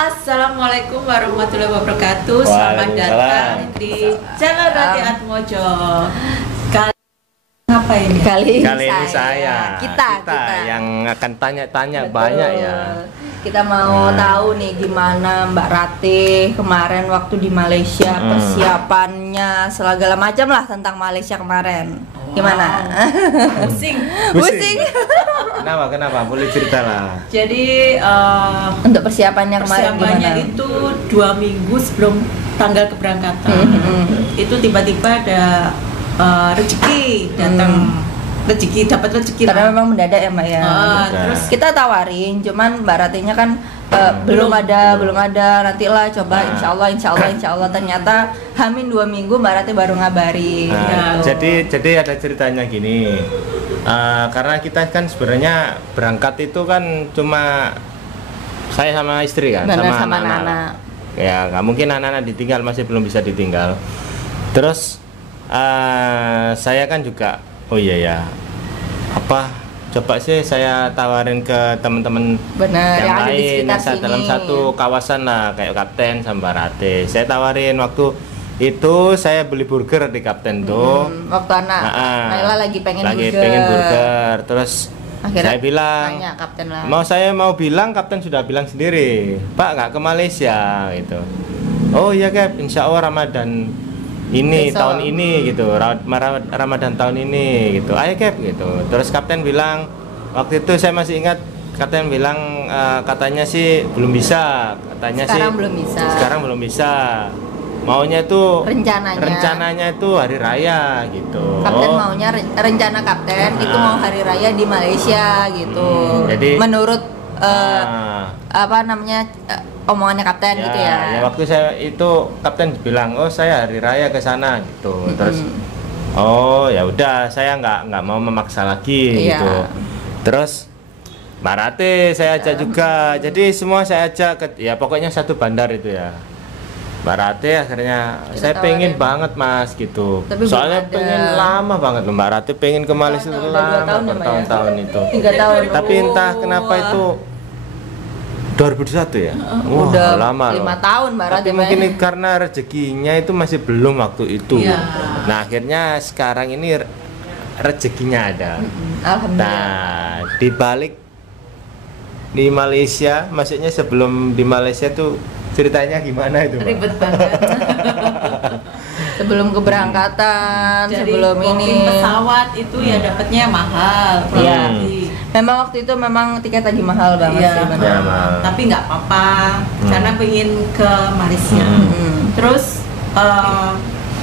Assalamualaikum warahmatullahi wabarakatuh. Selamat datang di channel Rati Atmojo. Apa ini? Kali ini saya kita yang akan tanya-tanya banyak ya. Kita mau tahu nih gimana Mbak Rati kemarin waktu di Malaysia, persiapannya segala macam lah tentang Malaysia kemarin. Gimana? Pusing. Kenapa? Boleh cerita lah. Jadi untuk persiapannya kemarin gimana? Itu 2 minggu sebelum tanggal keberangkatan. Itu tiba-tiba ada rezeki datang. Dapat rezeki karena memang mendadak ya Mbak ya. Terus kita tawarin, cuman Mbak Ratinya kan belum ada. Nantilah coba insya Allah. Ternyata hamin 2 minggu Mbak Rati baru ngabarin. Jadi ada ceritanya gini. Karena kita kan sebenarnya berangkat itu kan cuma saya sama istri kan, sama anak-anak. Ya nggak mungkin anak-anak ditinggal, masih belum bisa ditinggal. Terus saya kan juga coba sih saya tawarin ke teman-teman yang lain dalam satu kawasan lah, kayak Kapten sama Mbak Rati. Saya tawarin waktu itu saya beli burger di Kapten tuh. Waktu anak Naila lagi pengen burger. Terus akhirnya saya bilang tanya Kapten lah. Mau bilang Kapten sudah bilang sendiri, Pak nggak ke Malaysia gitu. Oh iya Kap, insya Allah Ramadan ini besok. Tahun ini gitu, Ramadan tahun ini gitu. Ayo Cap gitu. Terus Kapten bilang, waktu itu saya masih ingat Kapten bilang katanya sih belum bisa, katanya sekarang belum bisa. Maunya itu rencananya itu hari raya gitu. Kapten maunya rencana Kapten itu mau hari raya di Malaysia gitu. Jadi menurut omongannya Kapten gitu ya. Ya waktu saya itu Kapten bilang, oh saya hari raya ke sana gitu. Terus oh ya udah, saya nggak mau memaksa lagi gitu. Terus Mbak Rati saya ajak juga. Jadi semua saya ajak ya pokoknya satu bandar itu ya. Mbak Rati akhirnya saya pengen banget Mas gitu. Tapi soalnya pengen lama banget loh Mbak Rati, pengen ke Malaysia lama bertahun-tahun itu. 3 tahun. Tapi entah kenapa itu 2001 ya? Udah lama 5 tahun Mbak Rati. Tapi mungkin karena rezekinya itu masih belum waktu itu. Nah akhirnya sekarang ini rezekinya ada. Alhamdulillah. Nah dibalik di Malaysia, maksudnya sebelum di Malaysia tuh ceritanya gimana itu Mbak? Ribet banget. Sebelum keberangkatan, sebelum ini pesawat itu ya dapatnya mahal. Memang waktu itu tiket lagi mahal banget sih benar. Tapi nggak apa-apa karena pengen ke Malaysia. Terus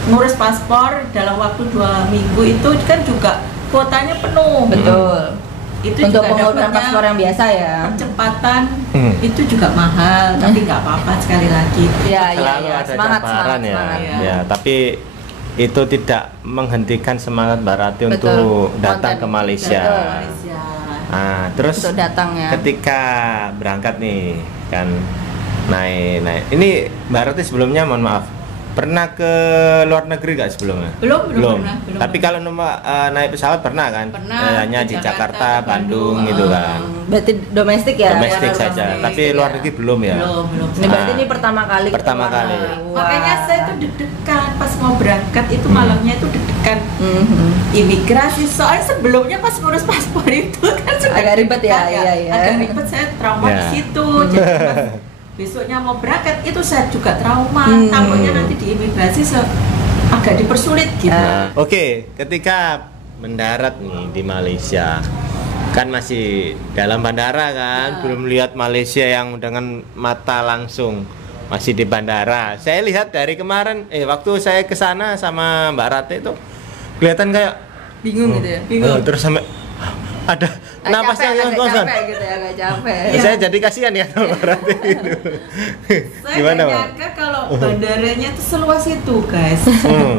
ngurus paspor dalam waktu 2 minggu itu kan juga kuotanya penuh. Betul. Itu untuk juga pengurusan paspor yang biasa ya. Percepatan itu juga mahal, tapi nggak apa-apa sekali lagi. Selalu ada semangat. Ya, tapi itu tidak menghentikan semangat Mbak Rati untuk datang ke Malaysia. Nah, terus untuk datangnya. Ketika berangkat nih kan naik. Ini Mbak Rati sebelumnya mohon maaf pernah ke luar negeri gak sebelumnya? Belum. Tapi kalau naik pesawat pernah kan? Pernah. Hanya di Jakarta, Bandung gitu kan. Berarti domestik ya? Domestik saja. Tapi luar negeri belum ya? Belum. Ini berarti ini pertama kali. Makanya saya tuh deg-degan pas mau berangkat itu malamnya itu deg-degan. Imigrasi soalnya sebelumnya pas ngurus paspor itu kan sudah agak ribet ya. Agak ribet, saya trauma di situ. Jadi besoknya mau berangkat itu saya juga trauma, takutnya nanti di imigrasi agak dipersulit gitu. Oke, ketika mendarat nih di Malaysia kan masih dalam bandara kan, belum lihat Malaysia yang dengan mata langsung, masih di bandara. Saya lihat dari kemarin waktu saya ke sana sama Mbak Rati itu kelihatan kayak bingung gitu ya. Terus sampai ada napasnya ngos-ngosan gitu ya, agak capek. Saya jadi kasihan ya sama Mbak Rati gitu. Gimana Mbak? Saya nyangka kalau bandaranya tuh seluas itu guys.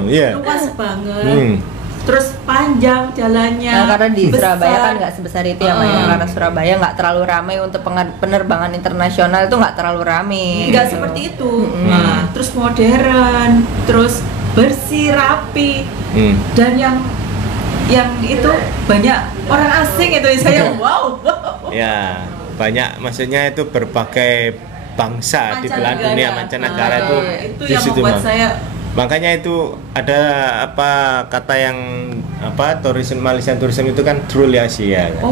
Luas banget. Terus panjang jalannya. Karena di Surabaya kan nggak sebesar itu ya, karena Surabaya nggak terlalu ramai untuk penerbangan internasional, itu nggak terlalu ramai. Nggak seperti itu. Nah, terus modern, terus bersih, rapi, dan yang itu banyak orang asing itu saya wow. Ya banyak, maksudnya itu berbagai bangsa di belahan dunia mancanegara Nah, itu di yang situ, membuat Mam. saya Makanya itu ada apa kata yang apa Malaysian tourism itu kan truly Asia kan?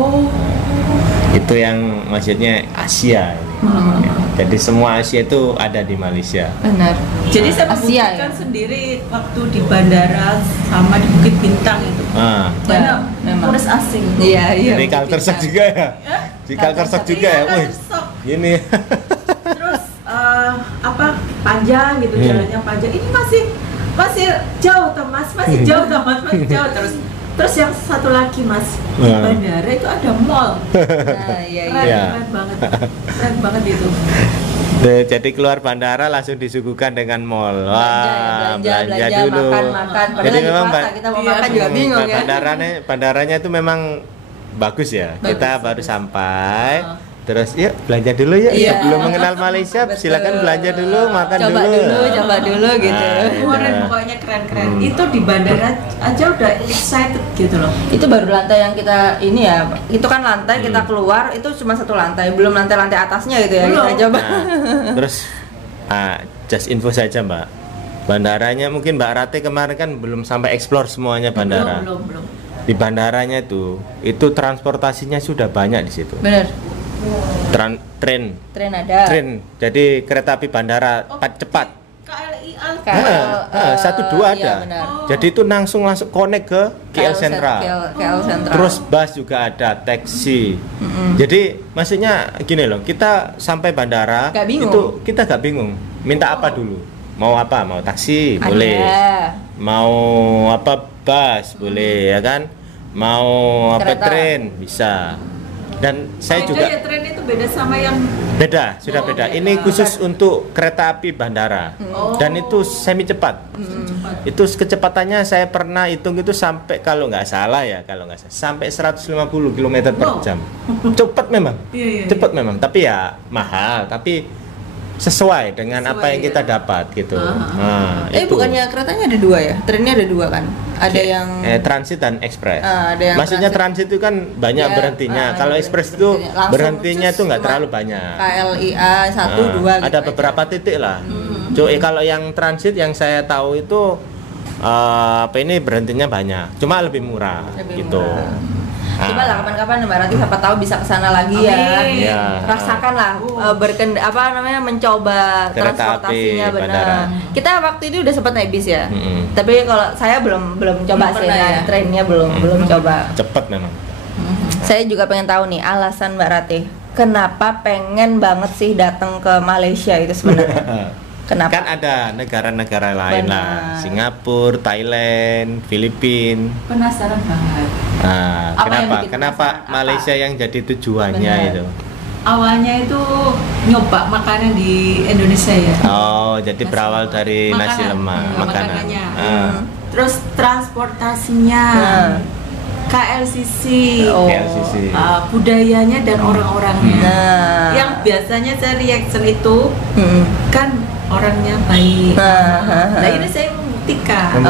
Itu yang maksudnya Asia ini. Ya, jadi semua Asia itu ada di Malaysia. Benar. Jadi saya Asia, membuktikan ya? sendiri waktu di bandara sama di Bukit Bintang itu. Banyak memang. turis asing. Iya, iya. Jadi culture shock juga ya. Di culture shock juga ya. Wih, culture shock. ini. Terus apa panjang gitu, jalannya panjang. Ini masih jauh toh Mas, masih jauh toh Mas, masih jauh terus yang satu lagi Mas, di bandara itu ada mall. Nah, iya. Keren banget itu. Jadi keluar bandara langsung disuguhkan dengan mall. Wah, belanja dulu. Makan. Jadi Padahal memang puasa, kita mau makan juga bingung ya. Bandaranya itu memang bagus ya. Kita baru sampai. Terus yuk belanja dulu ya. Iya. Belum mengenal Malaysia, silakan belanja dulu, makan Coba dulu gitu. Keren, pokoknya keren. Itu di bandara aja udah excited gitu loh. Itu baru lantai yang kita ini ya. Itu kan lantai kita keluar itu cuma satu lantai, belum lantai-lantai atasnya gitu ya. Belum. Kita coba. Terus just info saja Mbak. Bandaranya mungkin Mbak Rate kemarin kan belum sampai explore semuanya bandara. Belum. Di bandaranya itu transportasinya sudah banyak di situ. Bener. Tren ada. jadi kereta api bandara cepat. KLIA. 1-2 ada. Iya, benar. Jadi itu langsung connect ke KL Sentral. KL Sentral. Terus bus juga ada, taksi. Jadi maksudnya gini loh, kita sampai bandara Gak bingung. itu kita gak bingung. Minta apa dulu? Mau apa? Mau taksi? Boleh. Mau apa? Bus? Boleh ya kan? Mau apa? Kereta. Tren? Bisa. Dan saya juga ya, tren itu beda sama yang sudah beda. beda. Ini khusus untuk kereta api bandara. Dan itu semi cepat. Itu kecepatannya saya pernah hitung itu sampai kalau nggak salah sampai 150 km per jam. Cepat memang. Iya. Cepat memang, tapi ya mahal, tapi sesuai dengan apa yang kita dapat gitu. Itu. Bukannya keretanya ada dua ya? Trennya ada dua kan? Ada yang transit dan ekspres. ada yang Maksudnya transit itu kan banyak Ya, berhentinya. Kalau ekspres itu Langsung berhentinya cus tuh nggak cuma terlalu banyak. KLIA 1-2 gitu. Ada beberapa titik lah. Kalau yang transit yang saya tahu itu ini berhentinya banyak. Cuma lebih murah gitu. Coba lah kapan-kapan Mbak Rati siapa tahu bisa kesana lagi ya. Iya. Rasakan lah mencoba Kereta transportasinya api benar. bandara. Kita waktu itu udah sempat naik bis ya. Tapi kalau saya belum coba sih pernah ya? trennya belum coba. Cepet memang. Saya juga pengen tahu nih alasan Mbak Rati kenapa pengen banget sih datang ke Malaysia itu sebenarnya. Kenapa? Kan ada negara-negara lain lah, Benar. Singapura, Thailand, Filipina. penasaran banget. Nah, Apa yang bikin kenapa penasaran? Malaysia yang jadi tujuannya Benar. itu? Awalnya itu nyoba makanan di Indonesia ya. Oh, jadi berawal dari nasi Makanan. lemak, makanan. Makanannya. Ah. Terus transportasinya, KLCC, KLCC. budayanya dan orang-orangnya. Nah. Yang biasanya saya reaction itu kan orangnya baik. Nah ini saya membuktikan.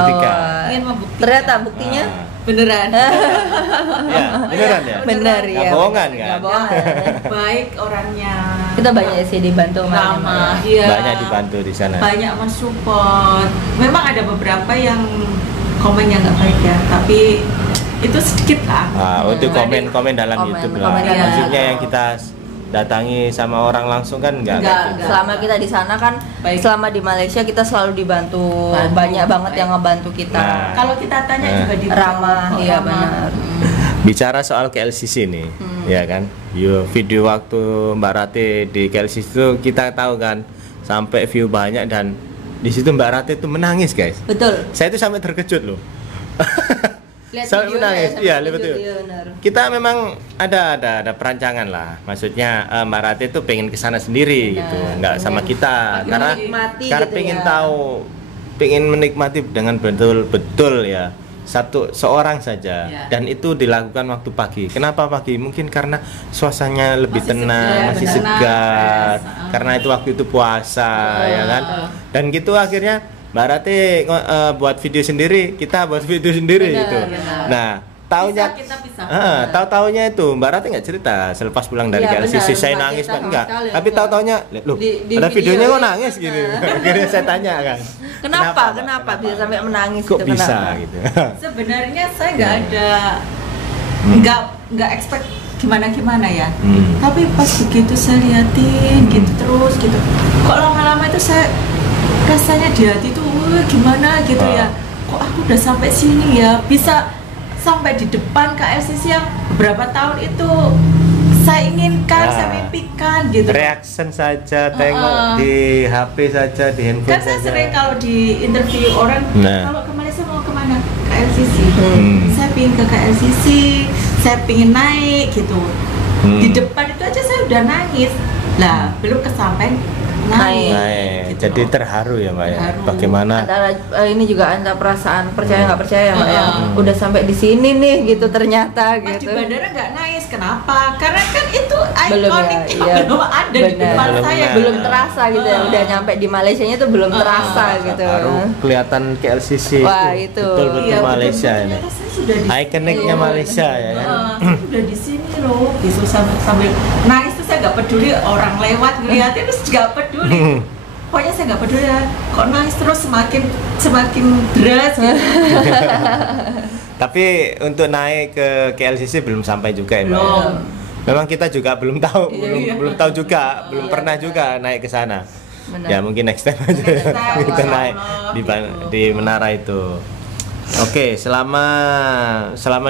Ingin membuktikan. Ternyata buktinya Beneran. Ya, beneran ya? benar Nggak ya. bohongan kan? Nggak bohongan. Baik orangnya. Kita banyak sih dibantu Ramah, iya. Banyak dibantu di sana. Banyak mensupport. Memang ada beberapa yang komennya nggak baik ya, tapi itu sedikit lah. Itu komen dalam Komen, YouTube komen lah. dalam Maksudnya YouTube. yang kita datangi sama orang langsung kan enggak Enggak, kayak gitu. Selama kita di sana kan, Baik. selama di Malaysia kita selalu dibantu, banyak banget baik. yang ngebantu kita. Nah. Kalau kita tanya juga di Ramah, iya benar. Bicara soal KLCC nih, ya kan? Video waktu Mbak Rati di KLCC itu kita tahu kan, sampai view banyak dan di situ Mbak Rati itu menangis guys. Betul. Saya itu sampai terkejut loh. Lihat Sampai videonya menangis, ya, iya sampai betul. video, benar. Kita memang ada perancangan lah. Maksudnya Mbak Rati itu pengen kesana sendiri gitu, nggak sama kita, karena menikmati karena gitu pengen ya. tahu, pengen menikmati dengan betul-betul ya. Seorang saja Ya. dan itu dilakukan waktu pagi. Kenapa pagi? Mungkin karena suasananya lebih Masih tenang, segar, masih benar, segar. fresh. Karena itu waktu itu puasa, ya kan? Dan gitu akhirnya Mbak Rati buat video sendiri, kita buat video sendiri Benar, gitu. benar. Nah, taunya kita bisa. Tahu-taunya itu Mbak Rati nggak cerita selepas pulang dari Iya, KLCC benar, saya nggak nangis cerita Pak, sama enggak. sekali, Tapi enggak. tahu-taunya loh Di ada video videonya kok ya. nangis gini. Akhirnya saya tanya kan. Kenapa bisa sampai menangis Kok gitu? bisa Kenapa? gitu. Sebenarnya saya nggak Iya. ada nggak expect gimana ya. Hmm. Tapi pas begitu saya liatin gitu terus gitu. Kok lama-lama itu saya rasanya di hati tuh gimana gitu ya. Kok aku udah sampai sini ya, bisa sampai di depan KLCC yang beberapa tahun itu saya inginkan, saya mimpikan gitu. Reaction saja, tengok di HP saja, di handphone Kan saya saja. sering kalau di interview orang, Nah. kalau ke Malaysia mau kemana? KLCC. Hmm. Saya pingin ke KLCC, saya pingin naik gitu. Di depan itu aja saya udah nangis. Lah, belum kesampaian naik. Naik. Gitu Jadi loh. terharu ya Mbak ya. Terharu. Bagaimana? Antara ini juga antara perasaan percaya nggak percaya Mbak ya. Hmm. Udah sampai di sini nih gitu ternyata Pas di gitu. bandara nggak nangis, kenapa? Karena kan itu Belum ya, ikonik iya. belum ada di Benar. depan Belum saya. ada. Belum terasa gitu ya. Udah nyampe di Malaysianya tuh belum terasa gitu. Baru kelihatan KLCC Wah, itu. betul-betul Iya, Malaysia betul-betul ini. ternyata saya sudah di Ikoniknya Iya, Malaysia ya kan. saya udah di sini loh, gitu sambil nangis tuh saya nggak peduli orang lewat ngeliatin terus nggak peduli. Pokoknya saya nggak peduli ya, kok nangis terus semakin deras gitu. Tapi untuk naik ke KLCC belum sampai juga ya Mbak. ya? Belum. Memang kita juga belum tahu, Iya. belum tahu juga, belum pernah juga naik ke sana. Benar. Ya mungkin next time aja Next time, kita insya naik Allah, di gitu. di menara itu. Oke, selama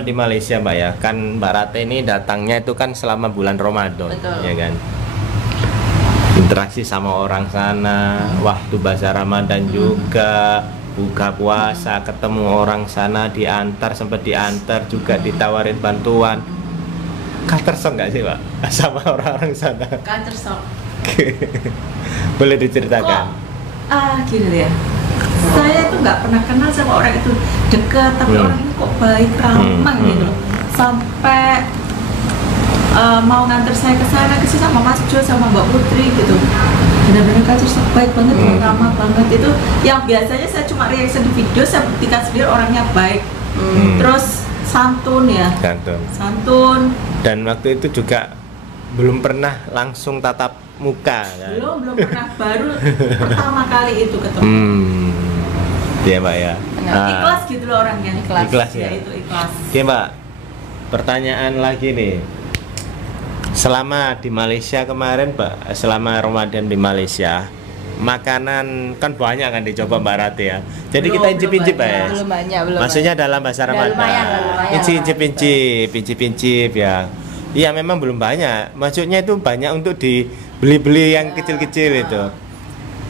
di Malaysia Mbak ya, kan Mbak Rate ini datangnya itu kan selama bulan Ramadan, Betul. ya kan? Interaksi sama orang sana, waktu bazar Ramadan juga, buka puasa, ketemu orang sana, sempat diantar juga ditawarin bantuan. Culture shock nggak sih Pak sama orang-orang sana? Culture shock. Boleh diceritakan? Gini ya. Saya tuh nggak pernah kenal sama orang itu dekat, tapi orang ini kok baik, ramah gitu loh. Sampai mau nganter saya ke sana ke sini sama Mas Jo sama Mbak Putri gitu. Benar-benar culture shock, baik banget, ramah banget. Itu yang biasanya saya cuma reaction di video, saya buktikan sendiri orangnya baik. Terus santun ya. Santun. Dan waktu itu juga belum pernah langsung tatap muka kan? Belum pernah, baru pertama kali itu ketemu. Iya Mbak ya. Ikhlas gitu loh orangnya. Ikhlas ya. Itu ikhlas. Oke Mbak, pertanyaan lagi nih. Selama di Malaysia kemarin Mbak, selama Ramadan di Malaysia, makanan kan banyak kan dicoba Mbak Rati ya. Jadi Belum, kita incip-incip belum ya. Belum banyak, belum. Maksudnya dalam bahasa Udah Ramadan. lumayan. Incip-incip ya. Iya memang belum banyak. Maksudnya itu banyak untuk dibeli-beli yang kecil-kecil itu.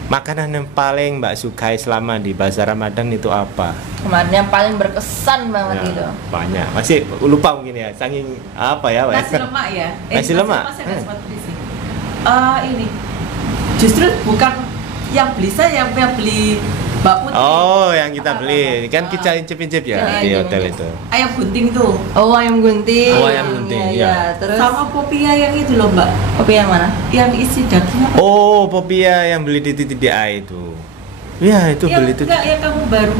Makanan yang paling Mbak sukai selama di bazar Ramadan itu apa? Kemarin yang paling berkesan banget Ya, gitu. banyak. Masih lupa mungkin ya. Saking apa ya, Mbak? Nasi lemak ya. Nasi lemak? Saya nggak sempat beli sih. Ini justru bukan yang beli saya, yang beli Mbak Putri. Oh, yang kita beli. Kan kita incip-incip ya Iya, di iya, hotel iya. itu. Ayam gunting tuh. Oh, ayam gunting. Oh, ayam gunting, iya. Terus Sama popia yang itu loh Mbak, kopi yang mana? yang isi daging apa? Oh, popia yang beli di TTDI itu. Iya, itu yang beli itu. enggak, yang kamu baru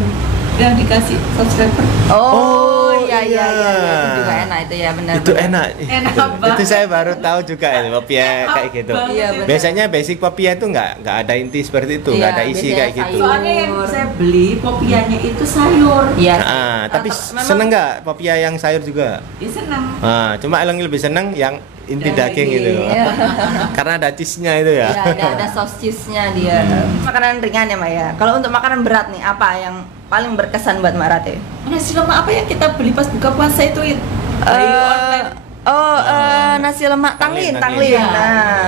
yang dikasih subscriber. Oh, iya. iya. Itu juga enak itu ya, benar. Itu enak. Enak itu, banget. itu saya baru tahu juga itu popia Enak kayak gitu. banget Iya, itu. benar. Biasanya basic popia itu nggak ada inti seperti itu, nggak Iya, ada isi biasanya kayak gitu. sayur. Soalnya yang saya beli popianya itu sayur. Iya. Tapi Memang- seneng nggak popia yang sayur juga? Ya senang. Cuma Eleng lebih seneng yang inti Daging. daging itu. Iya. Karena ada cheese-nya itu ya. Iya, ada saus cheese-nya dia. Makanan ringan ya, Mbak ya. Kalau untuk makanan berat nih, apa yang paling berkesan buat Mbak Rate? Nasi lemak apa yang kita beli pas buka puasa itu? Dari online. Nasi lemak Tanglin, tanglin. Iya. Nah.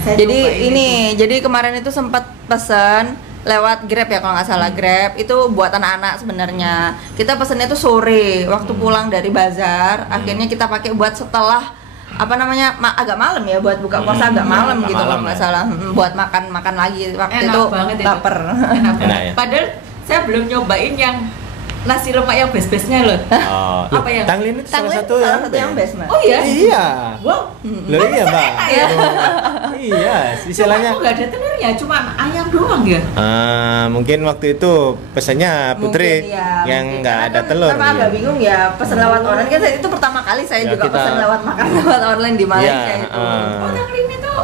Saya Jadi cobain jadi kemarin itu sempat pesan lewat Grab ya kalau nggak salah. Grab itu buat anak-anak sebenarnya. Kita pesennya tuh sore waktu pulang dari bazar. Akhirnya kita pakai buat setelah apa namanya agak malam ya, buat buka puasa agak malam agak gitu kalau malam nggak ya. salah. Buat makan lagi waktu Enak itu banget itu. lapar. Enak banget. Enak ya? Padahal saya belum nyobain yang nasi lemak yang best-bestnya loh. Oh, Apa yang? Tanglin itu salah Tanglin satu yang best, Mbak. Oh iya? Iya. Wow. Loh iya, Mbak. Ya? Iya, istilahnya. Cuma kok nggak ada telurnya, cuma ayam doang ya? Mungkin waktu itu pesannya Putri Mungkin, ya, yang mungkin. nggak Karena ada kan telur. Sama agak bingung ya pesan lewat online kan itu pertama kali saya Ya, juga kita- pesan lewat makan lewat online di Malaysia Ya, itu. Oh, Tanglin itu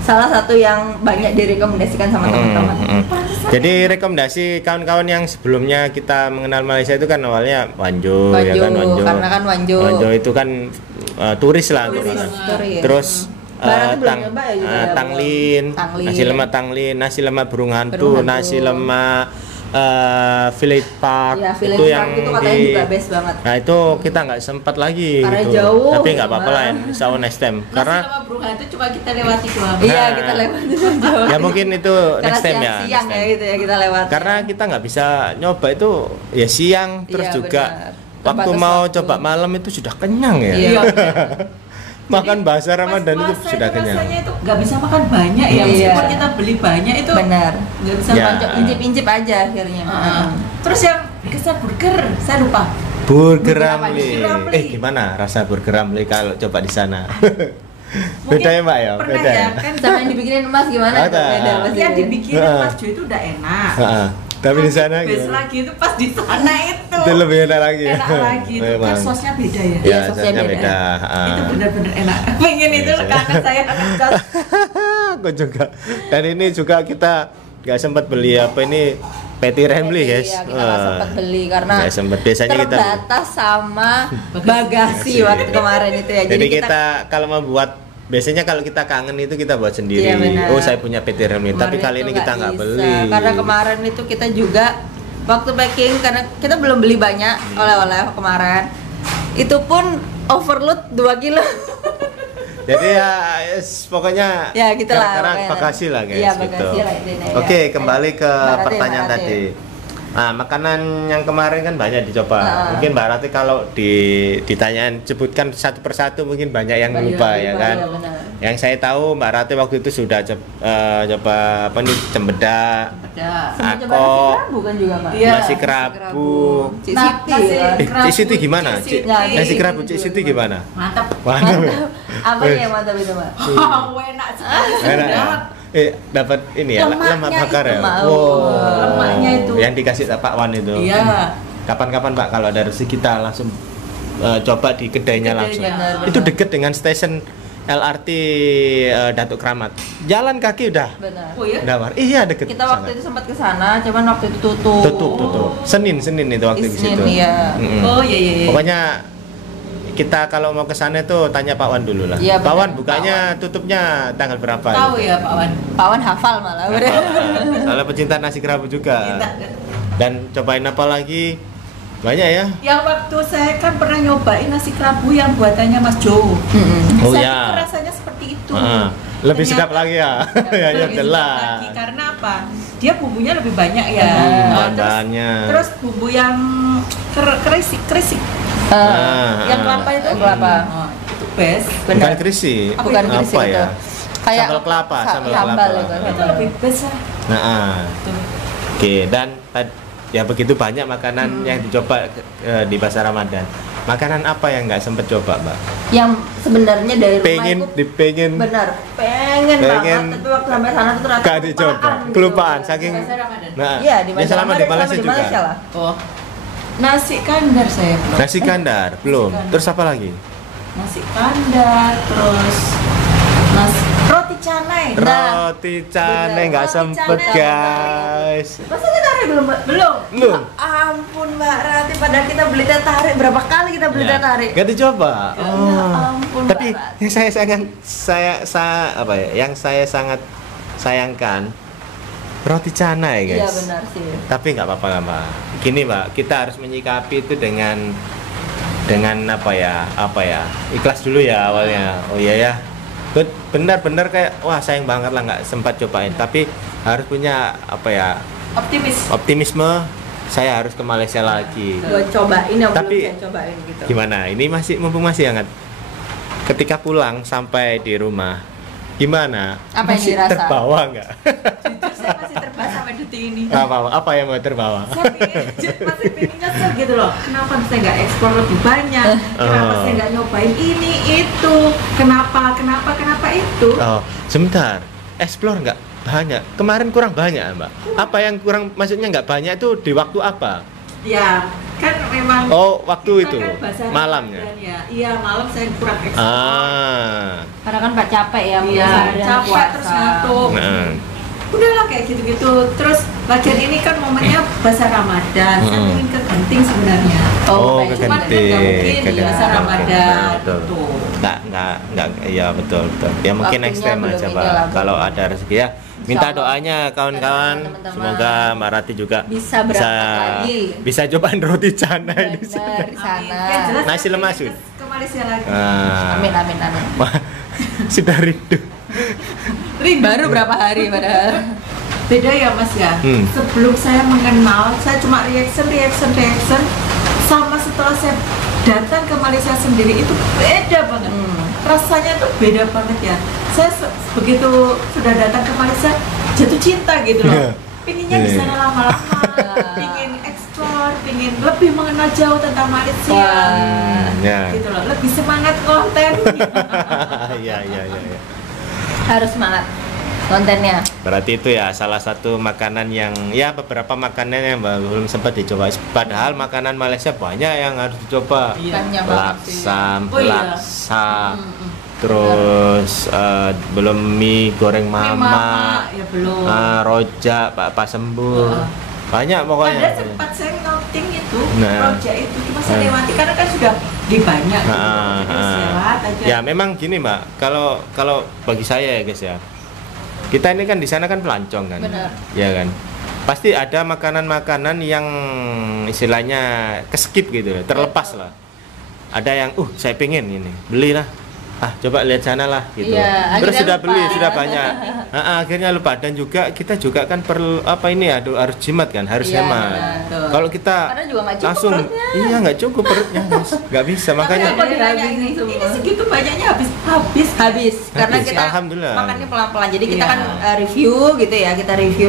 Salah satu yang banyak direkomendasikan sama teman-teman. Jadi rekomendasi kawan-kawan yang sebelumnya kita mengenal Malaysia itu kan awalnya Wanjo, ya Wanjo, kan Wanjo. karena kan Wanjo. Wanjo itu kan turis lah gitu. Turis. Terus Barat tuh belum nyoba ya juga ya, Tanglin, Tanglin. nasi lemak Tanglin, nasi lemak burung hantu, Burung hantu. nasi lemak Village Park Ya, itu Village yang Park itu katanya di- juga best banget. Nah itu kita nggak sempat lagi Karena gitu. jauh, Tapi nggak apa-apa lah, Mbak. insya Allah next time. nasi Karena lemak burung hantu cuma kita lewati doang. Iya, Nah. kita lewat jauh. ya mungkin itu Karena next time ya. siang next ya time. gitu ya kita lewat. Karena kita nggak bisa nyoba itu ya siang, terus Iya, juga benar. waktu Terbatas mau waktu. coba malam itu sudah kenyang ya. Iya. Makan bahasa Pas Ramadan itu puasa sudah itu kenyang. rasanya itu nggak bisa makan banyak ya, Iya. meskipun kita beli banyak itu Benar. nggak bisa Ya. makan. Incip-incip aja akhirnya. Terus yang kesan burger, saya lupa. Burger Burger Ramli. Ramli. Gimana rasa burger Ramli kalau coba di sana? Mungkin Beda ya, Mbak ya? pernah Beda ya, ya? kan Sama yang dibikinin Mas gimana? Ada. tuh? Beda pasti. yang dibikinin Heeh. Mas Jo itu udah enak. Heeh. Tapi di sana best gimana? lagi itu pas di sana Itu lebih enak lagi. ya? enak lagi itu kan Memang. sosnya beda ya. Ya, Iya, sosnya sosnya beda. beda. Itu benar-benar enak. Pengen itu Iya. karena saya anak sos. Aku juga. Dan ini juga kita nggak sempat beli apa ini Patty Ramli guys. Iya, kita nggak sempat beli karena Nggak sempat. Biasanya kita terbatas sama bagasi waktu kemarin itu ya. Jadi kita kalau mau buat biasanya kalau kita kangen itu kita buat sendiri. Iya, benar. Oh, saya punya Patty Ramli, tapi kemarin kali itu ini kita nggak bisa. beli. Karena kemarin itu kita juga waktu packing karena kita belum beli banyak oleh-oleh kemarin. Itu pun overload 2 kilo. Jadi ya pokoknya Ya, gitu lah, karena pokoknya. bagasi lah guys Iya, gitu. bagasi lah intinya, ya. Oke, kembali ke Mbak Rati, pertanyaan Mbak Rati. tadi. Nah, makanan yang kemarin kan banyak dicoba. Nah. Mungkin Mbak Rati kalau ditanyain sebutkan satu persatu mungkin banyak yang Banyak lupa yang ya lupa, kan. iya, benar. Yang saya tahu Mbak Rati waktu itu sudah coba apa nih cempedak, Ada. Sempat coba Ako. nasi kerabu kan juga, Pak. Iya. nasi kerabu. Cik Nah, Siti. nasi ya. kerabu, Cik Siti gimana? Cik Siti. Nasi kerabu Cik Siti gimana? Mantap. Mantap. Apa yang mantap itu, Pak? Oh, enak sekali. Enak ya? sedap. Dapat ini ya, Lemaknya lemak bakar itu, ya. Mbak. Lemaknya itu. Yang dikasih Pak Wan itu. Iya. Kapan-kapan Pak kalau ada rezeki kita langsung coba di kedainya langsung. Benar, Itu deket dengan stasiun LRT Datuk Kramat. Jalan kaki udah. Benar. Oh ya. Udah War. Iya deket. Kita waktu itu sempat ke sana, cuman waktu itu tutup. tutup. Senin itu waktu di Isnin, situ. iya. Mm-mm. Oh iya iya. iya. Pokoknya kita kalau mau ke sana itu tanya Pak Wan dulu lah. Iya, Pak benar. Wan bukanya tutupnya tanggal berapa? Tahu gitu. ya Pak Wan. Pak Wan hafal malah. bener. Soalnya pecinta nasi kerabu juga. Cinta. Dan cobain apa lagi? Banyak ya. Yang waktu saya kan pernah nyobain nasi kerabu yang buatannya Mas Jo. Mm-mm. Oh, saya ya. pikir rasanya seperti itu. Lebih Ternyata sedap lagi ya. Ya lebih sedap jelas. lagi. Karena apa? Dia bumbunya lebih banyak ya. Bahan-bahannya. Terus bumbu yang kerisik. Yang kelapa itu. Kelapa. Oh, itu best. Bukan Benar. krisi. Bukan krisi apa itu. ya? Kayak Sambal kelapa, sambal sambal kelapa. itu. Itu lebih best lah. Nah, Tuh. oke. Dan ya begitu banyak makanan yang dicoba di pasar Ramadan. Makanan apa yang nggak sempet coba, Mbak? Yang sebenarnya dari rumah Pengen, itu dipengen, benar pengen Pengen. banget, tapi waktu sampai sana tuh ternyata nggak dicoba. gitu. Kelupaan, saking. Pasar Ramadan. Nah, Iya, di ya selama di Malaysia juga. Malaysia lah. Oh. Nasi kandar saya belum. Nasi kandar belum. kandar. Terus apa lagi? Nasi kandar, terus roti canai. Roti canai nggak Roti sempet canai. guys. Masa teh tarik belum, Mbak? Belum. Belum. Ampun, Mbak Rati, padahal kita beli teh tarik berapa kali kita beli teh tarik. Gak dicoba. Ya ampun, Tapi Mbak Rati. yang yang saya sangat sayangkan roti canai guys. Iya benar sih. Tapi nggak apa-apa lah Mbak. Gini Mbak, kita harus menyikapi itu dengan apa ya ikhlas dulu ya awalnya. Oh iya ya. Benar-benar kayak wah sayang banget lah nggak sempat cobain. Tapi harus punya Optimis. optimisme. Saya harus ke Malaysia lagi. Buat cobain yang Tapi- belum saya cobain gitu. Gimana? Ini mumpung masih hangat. Ketika pulang sampai di rumah, gimana? Apa yang masih dirasa? terbawa nggak? Jujur saya masih terbang sampai sampai detik ini. Apa yang mau terbawa? Saya masih pengen nyesel gitu loh. Kenapa saya nggak eksplor lebih banyak? Kenapa saya nggak nyobain ini itu? Kenapa itu? Oh, sebentar. Explore nggak banyak. Kemarin kurang banyak, Mbak. Apa yang kurang? Maksudnya nggak banyak itu di waktu apa? Ya, kan memang. Oh, waktu kita itu kan bahasa malamnya. Ramadan ya. Iya, malam saya kurang eksplor. Karena kan Pak capek ya, Iya, capek terus ngantuk. Nah. Udahlah kayak gitu-gitu. Terus bagian ini kan momennya bahasa Ramadan. Saya ingin ke Genting sebenarnya. Oh, baik. ke Cuman kan Genting. nggak mungkin Ke di bahasa Genting. Ramadan. Betul. Gitu. Nggak, iya betul. Ya mungkin next Waktunya time belum aja, ini Pak. lah, Kalau ada rezeki ya. Minta Insya Allah. doanya kawan-kawan. Teman-teman. Semoga Mbak Rati juga Bisa berangkat lagi. bisa cobain roti canai di sana. Bener di sana. Yang jelas Nasi saya lemas, pengen ke Malaysia lagi. Amin amin amin. Wah, sudah rindu. Baru berapa hari padahal. Beda ya Mas ya. Sebelum saya mengenal, saya cuma reaction. Sama setelah saya datang ke Malaysia sendiri itu beda banget. Rasanya tuh beda banget ya. Saya begitu sudah datang ke Malaysia jatuh cinta gitu loh. Pinginnya di sana lama-lama, pingin explore, pingin lebih mengenal jauh tentang Malaysia. Ya. Gitu loh, lebih semangat konten. Iya. Harus semangat kontennya. Berarti itu ya salah satu makanan yang ya beberapa makanan yang belum sempat dicoba. Padahal makanan Malaysia banyak yang harus dicoba. Banyak banget sih. Laksa, terus belum mie goreng mama, ya belum. rojak, Pak Sembur. Banyak pokoknya. Ada sempat saya noting itu, Nah. rojak itu cuma saya lewati karena kan sudah di banyak gitu. Terus lewat aja. Ya memang gini Mbak, kalau bagi saya ya guys ya, kita ini kan di sana kan pelancong kan, Benar. ya kan, pasti ada makanan-makanan yang istilahnya keskip gitu, terlepas lah. Ada yang, saya pengen ini, belilah. Coba lihat sana lah gitu. Iya, Terus akhirnya sudah lupa. beli, sudah banyak. Akhirnya lupa dan juga kita juga kan perlu harus jimat kan, harus Iya, hemat. betul. Kalau kita Karena juga nggak cukup langsung, perutnya. nggak cukup perutnya, guys. Nggak bisa makanya. Tapi apa Ada ditanya habisnya ini semua. segitu banyaknya habis. Karena Habis, kita alhamdulillah. makannya pelan-pelan. Jadi kita Iya. kan review gitu ya. Kita review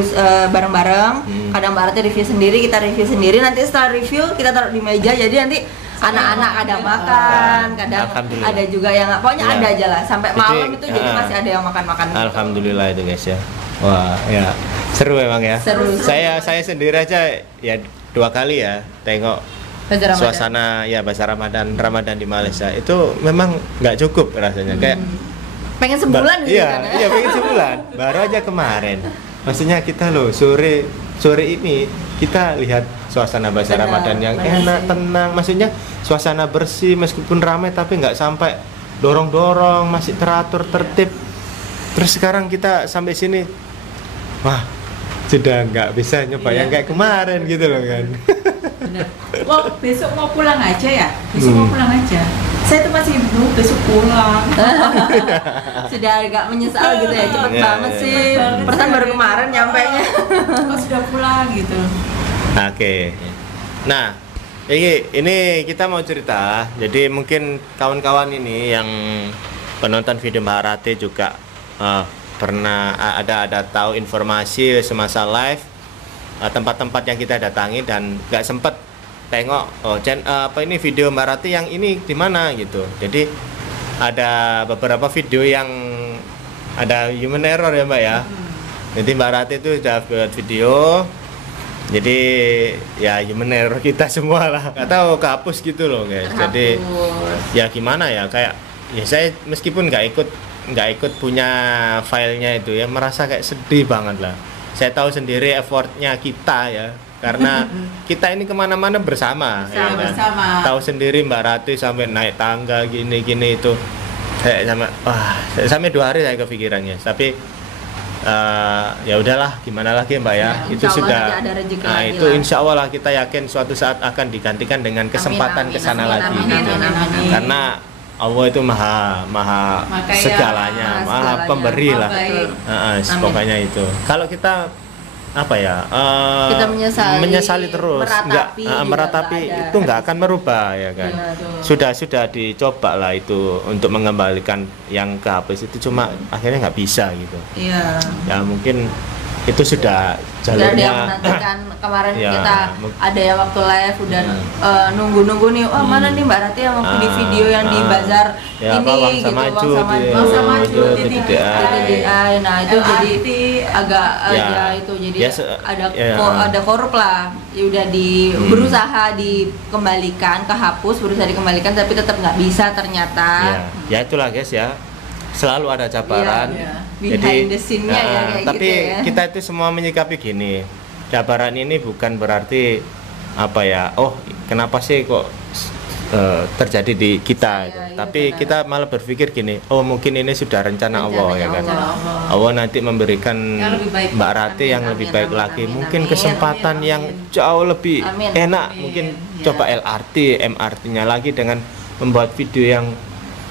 bareng-bareng. Kadang Mbak Rati review sendiri, kita review sendiri. Nanti setelah review kita taruh di meja. Jadi nanti anak-anak kadang makan, kadang Alhamdulillah. ada juga yang pokoknya Iya. ada aja lah. Sampai Jadi, malam itu jadi masih ada yang makan-makan. gitu. Alhamdulillah itu guys ya. Wah ya seru memang ya. Seru. Saya sendiri aja ya 2 kali ya tengok Bazar Ramadan. suasana ya bazar Ramadan di Malaysia itu memang nggak cukup rasanya kayak Pengen sebulan gitu kan. iya pengen sebulan baru aja kemarin. Maksudnya kita loh sore ini kita lihat suasana bazar Benar, Ramadan yang benar enak, sih. tenang. Maksudnya suasana bersih meskipun ramai tapi nggak sampai dorong-dorong, masih teratur, tertib. Terus sekarang kita sampai sini, wah sudah nggak bisa nyoba yang kayak kemarin gitu loh kan. Bener. Wah, besok mau pulang aja ya? Besok mau pulang aja. Saya tuh masih besok pulang. Sudah agak menyesal gitu ya. Cepet Iya, banget iya, sih. iya. Perasaan baru kemarin nyampenya. Kok sudah pulang gitu. Oke. Nah, ini kita mau cerita. Jadi mungkin kawan-kawan ini yang penonton video Mbak Rati juga pernah ada tahu informasi semasa live tempat-tempat yang kita datangi dan nggak sempet tengok ini video Mbak Rati yang ini di mana gitu. Jadi ada beberapa video yang ada human error ya Mbak ya. Jadi Mbak Rati itu sudah buat video. Jadi ya human error kita semua lah. Nggak tahu kehapus gitu loh guys. Jadi ya gimana ya kayak ya saya meskipun nggak ikut punya filenya itu ya merasa kayak sedih banget lah. Saya tahu sendiri effortnya kita ya karena kita ini kemana-mana bersama ya kan? Bersama. Tahu sendiri Mbak Rati sampai naik tangga gini itu saya sampai 2 hari saya kepikirannya tapi ya udahlah gimana lagi Mbak ya, itu insya Allah sudah nanti ada rezeki lagi itu lah. insya Allah kita yakin suatu saat akan digantikan dengan kesempatan amin, kesana amin, lagi amin, gitu. amin, amin. Karena Allah itu maha Makanya, segalanya, maha segalanya, pemberi maha lah. baik. Amin. Pokoknya itu. Kalau kita apa ya? Kita menyesali, terus, meratapi juga meratapi nggak ada. itu nggak akan merubah ya kan. Sudah dicoba lah itu untuk mengembalikan yang kehapus itu cuma akhirnya nggak bisa gitu. Iya. Ya mungkin itu sudah Udah ada yang jalurnya. menantikan kemarin Ya, kita ada yang waktu live udah nunggu-nunggu nih, oh mana nih Mbak Rati yang waktu di video yang di bazar ya, ini Wangsa gitu, Maju, Wangsa Maju, TTDI. Nah itu jadi LRT, agak Ya. ya itu jadi Ya, ada korup lah, ya udah berusaha dikembalikan, kehapus, berusaha dikembalikan tapi tetap nggak bisa ternyata. Ya itulah guys ya, selalu ada cabaran. Iya. Behind the scene-nya ya kayak tapi gitu ya. kita itu semua menyikapi gini, cabaran ini bukan berarti apa ya, oh kenapa sih kok terjadi di kita gitu. Iya, Tapi benar. kita malah berpikir gini, oh mungkin ini sudah rencana Allah ya kan. Allah nanti memberikan Yang lebih baik. Mbak Rati yang Amin, lebih amin, baik amin, lagi, amin, mungkin amin, kesempatan amin, yang amin. jauh lebih Amin. enak, Amin, mungkin ya. coba LRT, MRT-nya lagi dengan membuat video yang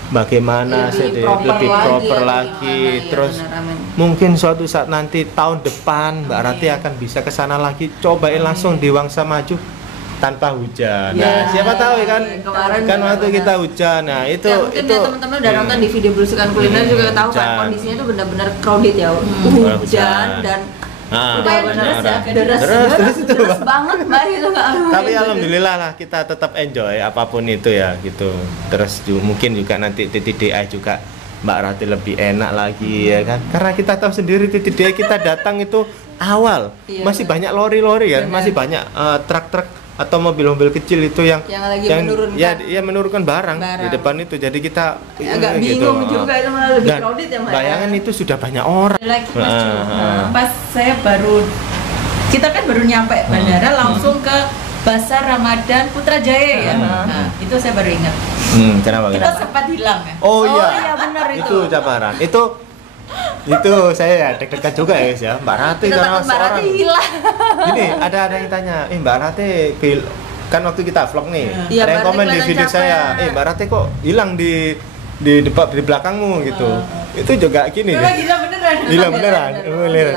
bagaimana lebih proper lagi, gimana, ya, terus benar, amin. mungkin suatu saat nanti tahun depan Mbak Rati akan bisa ke sana lagi, cobain langsung di Wangsa Maju tanpa hujan. Nah, Ya, siapa tahu ya kan? kemarin Kan waktu benar-benar. kita hujan. Nah, itu Ya, mungkin itu ya teman-teman udah nonton di video belusukan kuliner juga tahu kan hujan. kondisinya itu benar-benar crowded ya, Hujan. hujan dan Nah, udah benar, deras, ya. deras itu, deras banget mbak itu nggak. tapi alhamdulillah lah kita tetap enjoy apapun itu ya gitu. Terus mungkin juga nanti TTDI juga Mbak Rati lebih enak lagi ya kan, karena kita tahu sendiri TTDI kita datang itu awal Iya, masih benar. banyak lori-lori kan, Benar. masih banyak truk-truk atau mobil-mobil kecil itu yang lagi menurunkan ya menurunkan barang barang. di depan itu, jadi kita Agak gitu. bingung juga itu malah lebih Dan crowded ya mbak. bayangan itu sudah banyak orang. Like Mas Jo, Ah. pas saya kita kan baru nyampe bandara langsung ke Pasar Ramadan Putrajaya ya. Nah, itu saya baru ingat. Kenapa? Kita sempat hilang ya. Oh Oh iya, iya, benar itu. Itu cabaran. Itu saya ya deg-degan juga ya guys ya. Mbak Rati Kita karena takut mbak Rati seorang. hilang. Gini, ada yang tanya, Mbak Rati kan waktu kita vlog nih, Iya, ada yang Mbak Rati komen di kelihatan video capek. saya, Mbak Rati kok hilang di depan di belakangmu gitu. Itu juga gini Gila deh. gila beneran. Gila beneran. beneran. Beneran.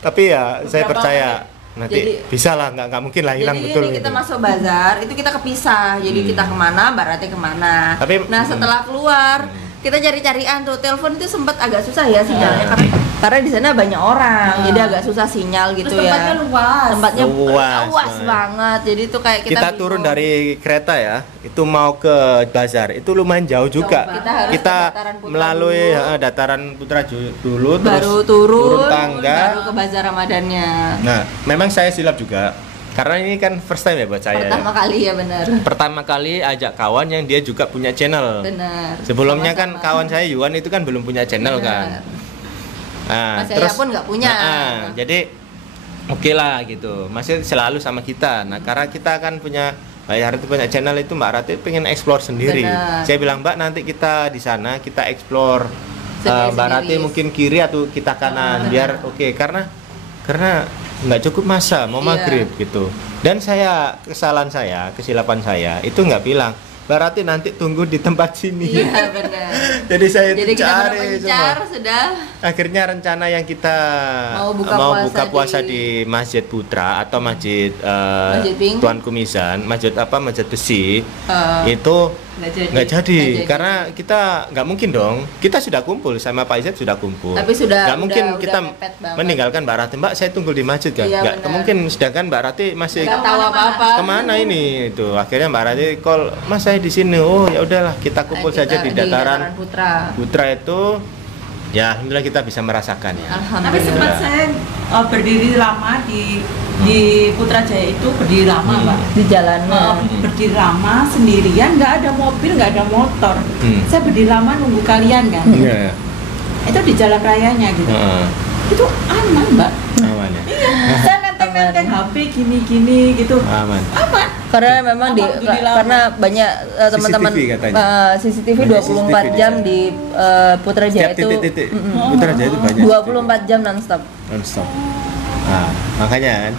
Tapi ya saya Beberapa percaya nanti Jadi- bisa lah, nggak mungkin lah hilang Jadi betul ini kita gitu. masuk bazar, itu kita kepisah. Jadi kita kemana, Mbak Rati kemana. Tapi- nah setelah keluar, kita cari-carian tuh. Telepon itu sempat agak susah ya sinyalnya karena di sana banyak orang, jadi agak susah sinyal gitu Terus ya. tempatnya luas. Tempatnya Luas luas banget. Jadi itu kayak kita Kita bingung. turun dari kereta ya, itu mau ke bazar, itu lumayan jauh juga. Jauh, kita harus Kita ke Dataran Putra melalui dulu. Dataran Putra dulu, terus baru turun, tangga. baru ke bazar Ramadannya. Nah, memang saya silap juga, karena ini kan first time ya buat saya. Pertama Ya. kali ya benar. Pertama kali ajak kawan yang dia juga punya channel. Benar. Sebelumnya kan Sama-sama. kawan saya Yuan itu kan belum punya channel kan. Benar. Nah, Mas Yaya pun nggak punya. Jadi oke lah gitu, masih selalu sama kita. Nah, karena kita kan punya Mbak Rati punya channel itu, Mbak Rati pengen explore sendiri. Benar. Saya bilang, Mbak, nanti kita di sana kita explore. Mbak Sendiri-sendiri. Rati mungkin kiri atau kita kanan, biar oke. Karena nggak cukup masa mau Iya. maghrib gitu. Dan kesilapan saya itu nggak bilang, Mbak Rati nanti tunggu di tempat sini. Iya benar. Jadi saya Jadi kita cari mencar semua. sudah. Akhirnya rencana yang kita Mau buka buka puasa puasa di Masjid Putra atau Masjid Masjid Pink. Tuan Kumisan, Masjid Besi, itu Nggak jadi. nggak jadi Nggak jadi. karena kita nggak mungkin dong, kita sudah kumpul sama Pak Izet sudah kumpul, Tapi sudah- nggak mungkin udah kita mepet banget. meninggalkan Mbak Rati, Mbak saya tunggu di masjid kan, Iya, nggak benar. mungkin, sedangkan Mbak Rati masih Nggak tahu apa-apa. kemana ini itu. Akhirnya Mbak Rati call, Mas saya di sini. Oh ya udahlah kita kumpul Kita saja di dataran Putra. Putra itu. Ya alhamdulillah kita bisa merasakan ya. Tapi sempat Alhamdulillah. saya berdiri lama di Putrajaya itu, berdiri lama Mbak. Di jalan. Berdiri lama sendirian, nggak ada mobil, nggak ada motor. Saya berdiri lama nunggu kalian kan. Iya. Itu di jalan rayanya gitu. Heeh. Itu aman Mbak. Aman ya. Saya nenteng HP gini-gini gitu. Aman. Aman. Karena memang Alhamdulillah. karena banyak teman-teman CCTV katanya. CCTV Banyak 24 CCTV di jam sana. di Putrajaya Setiap itu titik-titik Putrajaya itu banyak. 24 jam nonstop. Non-stop. Nah, makanya kan.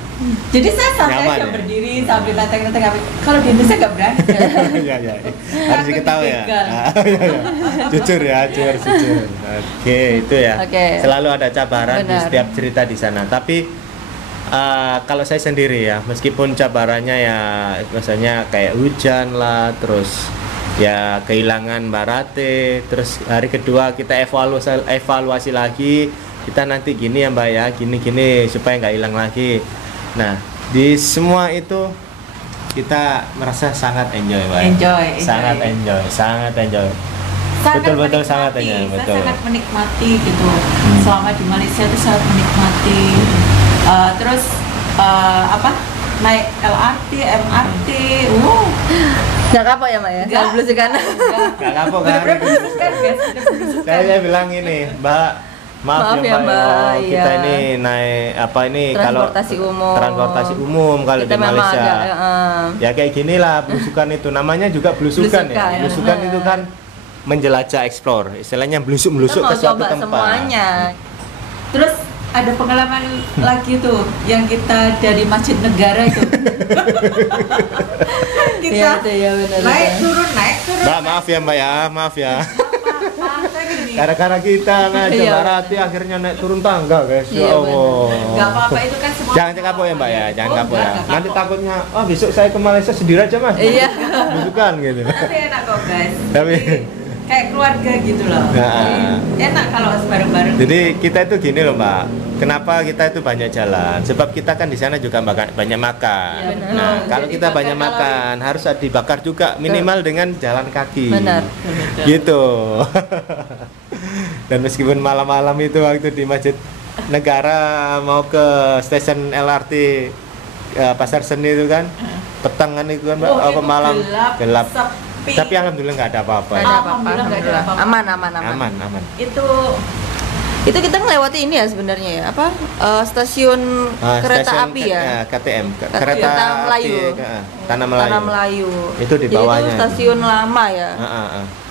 Jadi saya santai Nyaman aja ya? berdiri sambil nenteng-nenteng HP. Kalau di Indonesia nggak berani. Iya, iya. Harus diketahui ya. dipegang. Ah, iya, iya. Jujur ya, jujur. Oke, itu ya. Oke. Selalu ada cabaran di Benar. setiap cerita di sana. Tapi kalau saya sendiri ya, meskipun cabarannya ya misalnya kayak hujan lah, terus ya kehilangan Mbak Rati, terus hari kedua kita evaluasi lagi, kita nanti gini ya Mbak ya, gini supaya nggak hilang lagi. Nah, di semua itu kita merasa sangat enjoy Mbak. Sangat enjoy. Betul sangat enjoy. Betul. Saya sangat menikmati gitu. Selama di Malaysia itu sangat menikmati. Terus naik LRT, MRT, Nggak kapok ya Mbak ya? Nggak belusukan? Nggak kapok kan? Bener-bener guys. Saya bilang ini, Mbak, maaf ya Mbak, kita ini naik transportasi umum. Transportasi umum kalau kita di Malaysia. Agak, ya kayak ginilah belusukan itu, namanya juga belusukan ya. Belusukan itu kan menjelajah, explore, istilahnya belusuk-belusuk ke suatu tempat. Semuanya. Terus ada pengalaman lagi tuh yang kita dari Masjid Negara itu. Kita benar. naik turun. Mbak, maaf ya. Gara-gara kita ngajak Mbak Rati akhirnya naik turun tangga guys. Ya Allah. Gak apa-apa, itu kan semua. Jangan kapok ya Mbak ya, jangan kapok ya. Nanti takutnya, besok saya ke Malaysia sendiri aja Mas. Iya. Belusukan gitu. Tapi enak kok guys. Tapi kayak keluarga gitu loh. Enak kalau bareng-bareng. Jadi kita itu gini loh Mbak, kenapa kita itu banyak jalan? Sebab kita kan di sana juga banyak makan. Ya, nah, kalau kita banyak makan harus dibakar juga minimal dengan jalan kaki. Benar. Gitu. Dan meskipun malam-malam itu waktu di Masjid Negara mau ke stasiun LRT Pasar Seni itu kan, petang kan itu kan Mbak, malam gelap. Tapi alhamdulillah nggak ada apa-apa. Aman. Itu kita melewati ini ya sebenarnya ya, stasiun kereta api ya, KTM, kereta Melayu. Tanah Melayu. Itu di Jadi bawahnya. itu stasiun lama ya.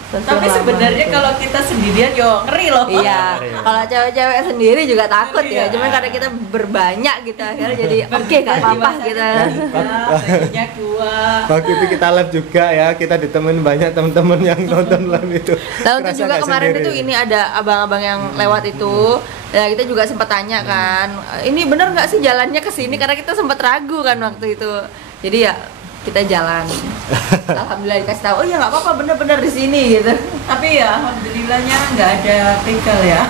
Tapi sebenarnya kalau kita sendirian yo ngeri loh. Iya. Kalau cewek-cewek sendiri juga takut ya. Cuman karena kita berbanyak gitu akhirnya jadi oke gak apa-apa gitu. Bajunya dua. Waktu itu kita live juga ya, kita ditemenin banyak teman-teman yang nonton live itu. Nah untuk juga kemarin itu ini ada abang-abang yang lewat itu. Ya kita juga sempat tanya kan, ini bener nggak sih jalannya ke sini? Karena kita sempat ragu kan waktu itu. Jadi ya kita jalan. Alhamdulillah dikasih tahu, oh ya nggak apa-apa, bener-bener di sini gitu. Tapi ya alhamdulillahnya nggak ada begal ya.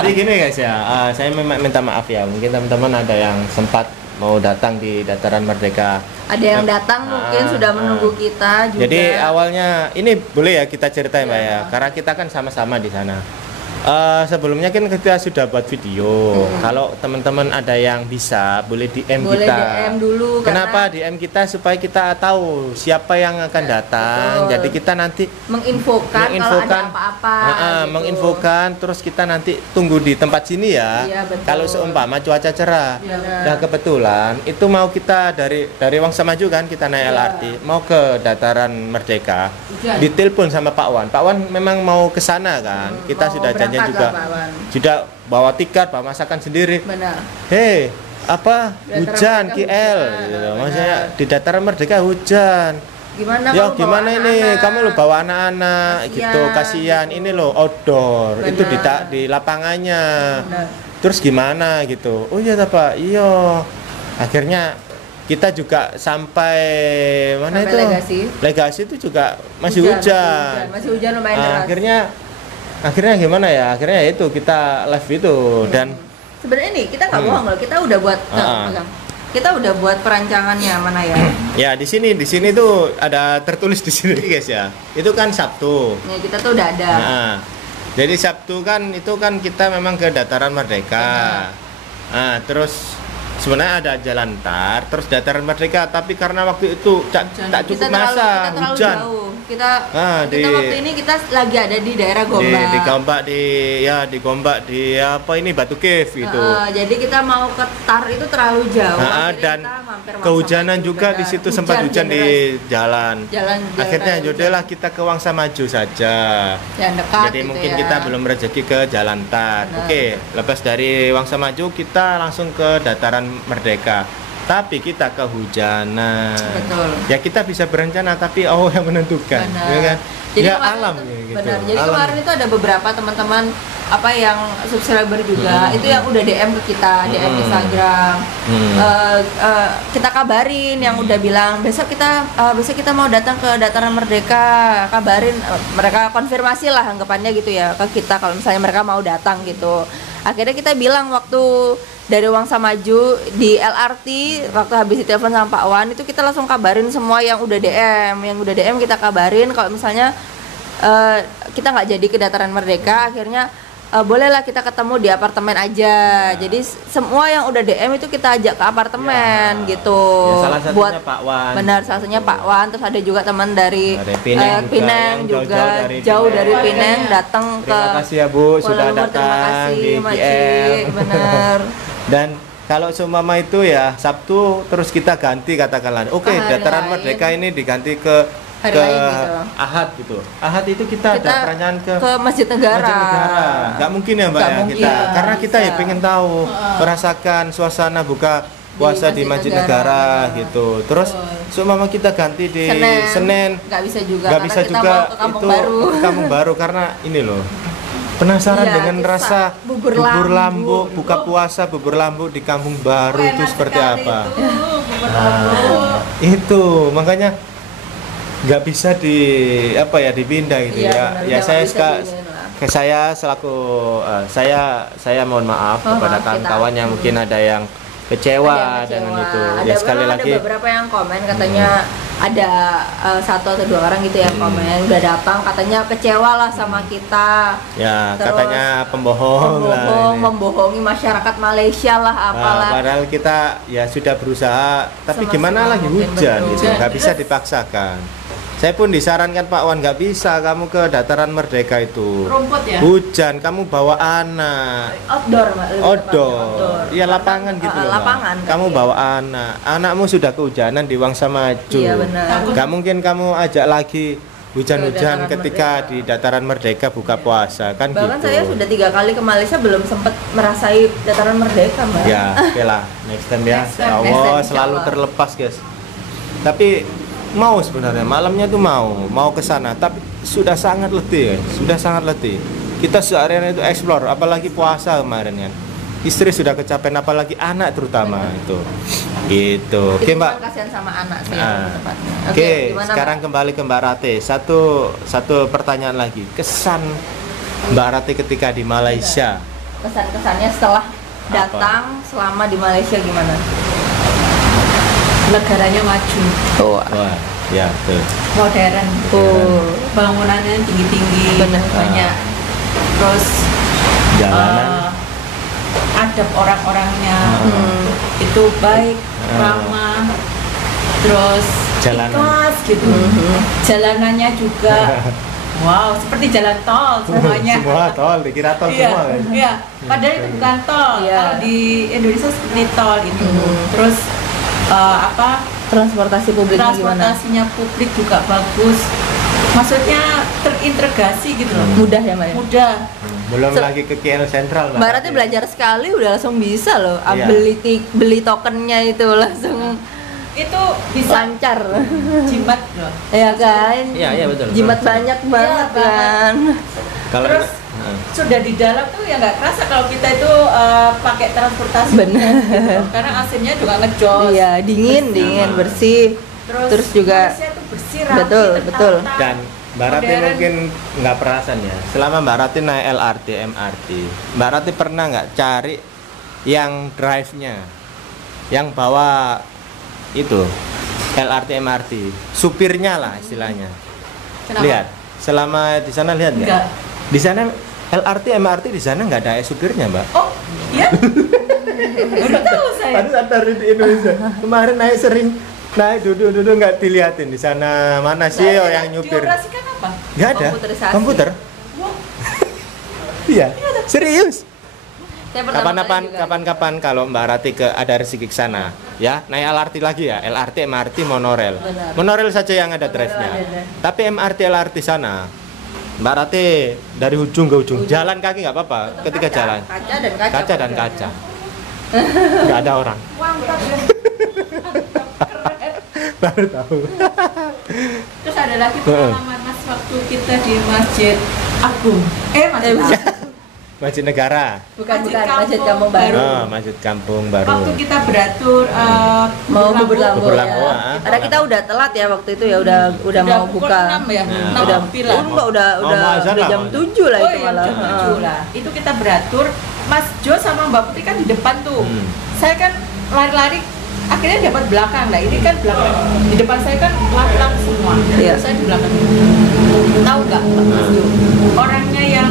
Jadi gini guys ya, saya minta maaf ya, mungkin teman-teman ada yang sempat mau datang di Dataran Merdeka. Ada yang datang mungkin sudah menunggu kita juga. Jadi awalnya ini boleh ya kita ceritain Mbak ya, karena kita kan sama-sama di sana. Sebelumnya kan kita sudah buat video. Kalau teman-teman ada yang bisa, boleh DM boleh kita. DM dulu. Kenapa DM kita? Supaya kita tahu siapa yang akan datang. Betul. Jadi kita nanti menginfokan kalau ada apa-apa. Gitu. Menginfokan, terus kita nanti tunggu di tempat sini ya. Iya, betul. Kalau seumpama cuaca cerah. Iya. Nah kebetulan itu mau kita dari Wangsa Maju kan, kita naik LRT mau ke Dataran Merdeka. Ditelepon sama Pak Wan. Pak Wan memang mau ke sana kan. Kita sudah janji juga sudah bawa tiket, bawa masakan sendiri. Benar. Hei, hujan KL gitu. Maksudnya di Dataran Merdeka hujan. Gimana ini? Kamu lo bawa anak-anak gitu, kasihan. Ini lo outdoor. Benar. Itu di lapangannya. Benar. Terus gimana gitu? Oh iya Pak. Iya. Akhirnya kita juga sampai mana itu? Legasi itu juga masih hujan. Masih hujan lumayan deras. Akhirnya gimana ya? Akhirnya itu kita live itu dan sebenarnya nih kita nggak bohong loh, kita udah buat kita udah buat perancangannya mana ya? Ya di sini tuh ada tertulis di sini guys ya. Itu kan Sabtu. Ya kita tuh udah ada. Jadi Sabtu kan itu kan kita memang ke Dataran Merdeka. Terus sebenarnya ada jalan tar, terus Dataran Merdeka, tapi karena waktu itu tak cukup masa hujan. Kita waktu ini kita lagi ada di daerah Gombak. Di Gombak di apa ini Batu Cave gitu. Jadi kita mau ke tar itu terlalu jauh. Dan kehujanan juga di situ, sempat hujan di jalan. Akhirnya yaudahlah kita ke Wangsa Maju saja. Yang dekat. Jadi gitu mungkin ya. kita belum rezeki ke jalan tar. Oke, lepas dari Wangsa Maju kita langsung ke Dataran Merdeka. Tapi kita kehujanan. Betul. Ya kita bisa berencana tapi Allah yang menentukan. Ya kan? Jadi alam itu, gitu. Benar. Jadi kemarin itu ada beberapa teman-teman yang subscriber juga itu yang udah DM ke kita, DM Instagram. Kita kabarin yang udah bilang besok kita mau datang ke Dataran Merdeka, kabarin mereka konfirmasi lah anggapannya gitu ya ke kita kalau misalnya mereka mau datang gitu. Akhirnya kita bilang waktu dari Wangsa Maju di LRT, waktu habis ditelepon sama Pak Wan itu kita langsung kabarin semua yang udah DM kita kabarin kalau misalnya kita nggak jadi ke Dataran Merdeka, akhirnya bolehlah kita ketemu di apartemen aja. Jadi semua yang udah DM itu kita ajak ke apartemen gitu. Salah satunya Pak Wan. Benar, salah satunya Pak Wan. Terus ada juga teman dari Pineng juga jauh dari Pineng datang ke. Terima kasih ya Bu sudah datang terima kasih, di GM. Benar. Dan kalau seumpama itu ya Sabtu terus kita ganti katakanlah. Oke, Dataran Merdeka ini diganti ke hari lain gitu. Ahad gitu. Ahad itu kita ada pertanyaan ke Masjid Negara. Nggak mungkin ya Mbak ya kita. Karena kita ya pengen tahu merasakan suasana buka puasa di Masjid Negara gitu. Terus seumpama kita ganti di Senin nggak bisa juga. Nggak bisa juga itu ke Kampung Baru karena ini loh. Penasaran dengan rasa bubur lambuk, buka puasa bubur lambuk di Kampung Baru itu seperti apa? Itu makanya nggak bisa dipindah gitu ya. Ya saya selaku saya mohon maaf kepada kawan-kawan yang mungkin ada yang kecewa dengan itu. Ya sekali lagi ada beberapa yang komen katanya ada 1 atau 2 orang gitu yang komen udah datang katanya kecewa lah sama kita. Ya, terus katanya membohongi masyarakat Malaysia lah apalah. Padahal kita ya sudah berusaha, tapi gimana lagi hujan gitu, nggak bisa dipaksakan. Saya pun disarankan Pak Wan nggak bisa kamu ke Dataran Merdeka itu. Rumput ya? Hujan, kamu bawa anak. Outdoor. Ya lapangan gitu loh. Lapangan. Kamu bawa anak. Anakmu sudah kehujanan di Wangsa Maju. Iya benar. Nggak mungkin kamu ajak lagi hujan-hujan ketika di Dataran Merdeka buka puasa kan. Bahkan gitu. saya sudah 3 kali ke Malaysia belum sempat merasai Dataran Merdeka Mbak. Ya, oke lah. Next time ya. Ya Allah, selalu terlepas guys. Tapi mau sebenarnya malamnya tuh mau ke sana tapi sudah sangat letih kita seharian itu explore apalagi puasa kemarin kan istri sudah kecapean apalagi anak terutama itu gitu. Oke Mbak, kasihan sama anak sih Oke, sekarang Mbak? Kembali ke Mbak Rati satu pertanyaan lagi kesan Mbak Rati ketika di Malaysia kesannya setelah datang selama di Malaysia gimana? Negaranya maju. Wah, ya betul. Modern. Bangunannya tinggi-tinggi. Banyak. Terus jalanan. Adab orang-orangnya itu baik, ramah. Terus ikhlas gitu. Jalanannya juga wow, seperti jalan tol semuanya. Semua tol, dikira tol semua kan? Iya, padahal itu bukan tol. Kalau di Indonesia seperti tol itu. Terus transportasinya publik juga bagus, maksudnya terintegrasi gitu loh. Mudah ya Mbak ya? Mudah. Belum lagi ke KL Sentral Mbak Rati belajar sekali udah langsung bisa loh. Beli tokennya itu langsung itu bisa lancar. Jimat loh. Iya kan? Iya betul. Jimat banyak banget kan. Terus sudah di dalam tuh ya nggak kerasa kalau kita itu pakai transportasi. Benar. Gitu. Karena AC-nya juga ngejos. Iya, dingin, bersih. Terus juga tuh bersih, rapi, betul. Dan Mbak Rati mungkin nggak perasan ya. Selama Mbak Rati naik LRT, MRT, Mbak Rati pernah nggak cari yang drive-nya, yang bawa itu LRT, MRT, supirnya lah istilahnya. Kenapa? Lihat, selama di sana lihat nggak? Di sana LRT, MRT di sana nggak ada supirnya, Mbak. Oh, iya? Baru tahu saya. Tadi di Indonesia. Kemarin naik duduk nggak dilihatin di sana mana sih yang nyupir. Dioperasikan apa? Nggak ada. Komputer. Wow. Iya. Serius. Kapan-kapan kalau Mbak Rati ada rezeki ke sana, ya naik LRT lagi ya, LRT, MRT, monorel. Benar. Monorel saja yang ada drive-nya. Tapi MRT, LRT sana Mbak Rati dari ujung ke ujung, jalan kaki nggak apa-apa ketika jalan. Kaca dan kaca. Nggak ada orang. Mantap ya. Baru tahu. Terus ada lagi pengalaman Mas waktu kita di Masjid Agung. Masjid Negara. Bukan Masjid Kampung Baru. Oh, Masjid Kampung Baru. Waktu kita beratur mau bubur lambu ya. Karena kita udah telat ya waktu itu ya udah mau buka. 6 ya. Udah jam 7 lah itu malah. Jam 7 lah. Itu kita beratur Mas Jo sama Mbak Putri kan di depan tuh. Saya kan lari-lari akhirnya dapat belakang. Nah ini kan belakang, di depan saya kan laki-laki semua. Iya. Saya di belakang. Tahu nggak Mas Jo, orangnya yang